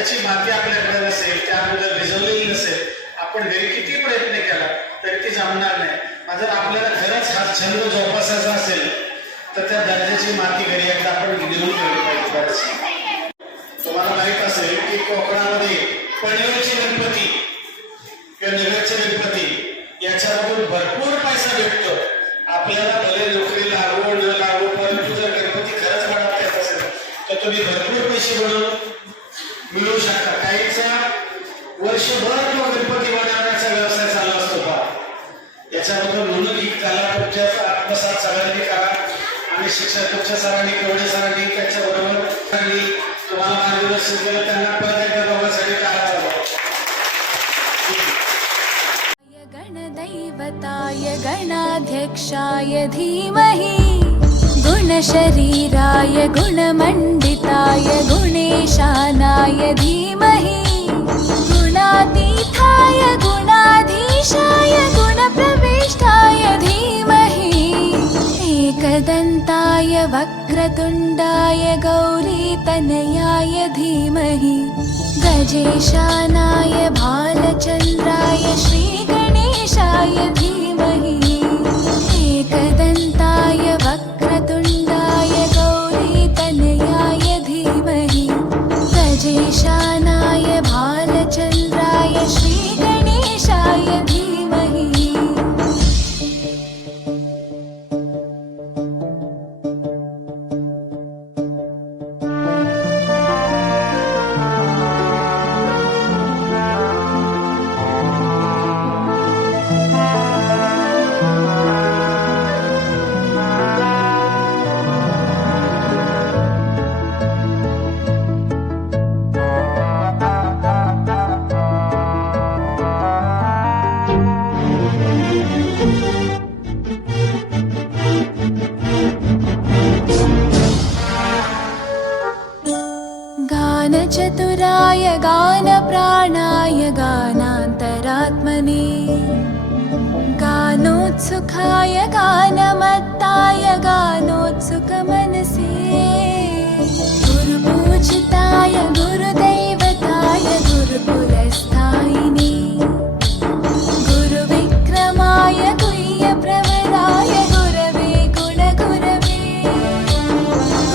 दर्जाची माती आपल्याकडे नसेल, त्या अगोदर भिजवलेली नसेल, आपण घरी किती प्रयत्न केला तरी ती जमणार नाही. जर आपल्याला खरंच हा छंद जोपासायचा असेल तर त्या दर्जाची माती घरी एकदा आपण घेऊन ठेवली पाहिजे. तुम्हाला माहित असेल की कोकणामध्ये पनवेलचे गणपती किंवा नगरचे गणपती याच्यामधून भरपूर पैसा भेटतो. आपल्याला भले नोकरी लागू न लागू, परंतु जर गणपती खरंच मनात येत असेल तर तुम्ही भरपूर पैसे मिळवू शकता. काहीचा वर्षभर तो गणपती बनवण्याचा व्यवसाय चालू असतो का याच्याबद्दल. म्हणून ही कला तुमच्याचा आत्मसात सगळ्यांनी करा आणि शिक्षक तुमच्या सरांनी, केवढे सरांनी त्याच्याबरोबर तुम्हाला मार्गदर्शन केलं, त्यांना परत एकदा बघण्यासाठी टाळा. गणदैवताय गणाध्यक्षाय धीमहि गुणशरीराय गुणमण्डिताय गुणेशानाय धीमहि गुणातीताय गुणाधीशाय गुणप्रविष्टाय धीमहि एकदन्ताय वक्रतुण्डाय गौरीतनयाय धीमहि गजेशानाय भालचन्द्राय श्रीगणेशाय धीमहि एकदन्ताय वक्रतुण्डाय गौरीतनयाय धीमहि गजेशानाय भालचन्द्राय श्रीगणेशाय धीमहि. गानचतुराय गानप्राणाय गानान्तरात्मने गानोत्सुकाय गानमत्ताय गानोत्सुकमनसे गुरुपूजिताय गुरुदैवताय गुरुकुलस्थायिने गुरुविक्रमाय गुह्यप्रवराय गुरवे गुणगुरवे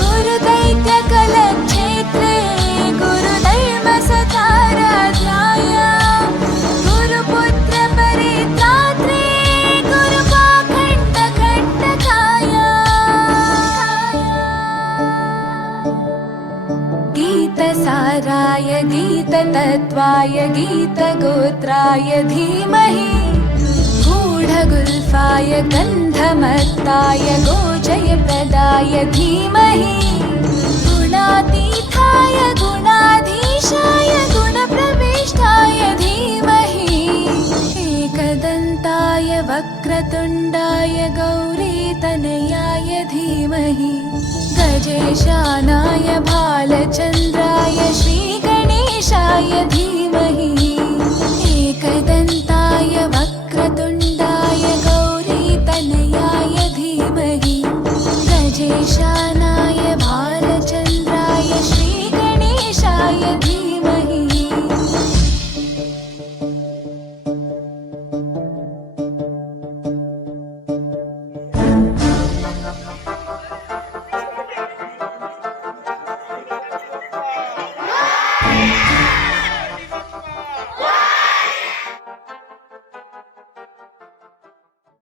गुरुदैत्यकलक्षेत्रे गुरुधर्मसताराध्याय गुरुपुत्रपरित्रात्रे गुरुपाखण्डखण्डकाय गीतसाराय गीततत्त्वाय गीतगोत्राय धीमहि गूढगुल्फाय गन्धमत्ताय गोजयप्रदाय धीमहि गुणातीताय गुणाधीशाय गुणप्रविष्टाय धीमहि एकदन्ताय वक्रतुण्डाय गौरीतनयाय धीमहि गजेशानाय भालचन्द्राय श्रीगणेशाय धीमहि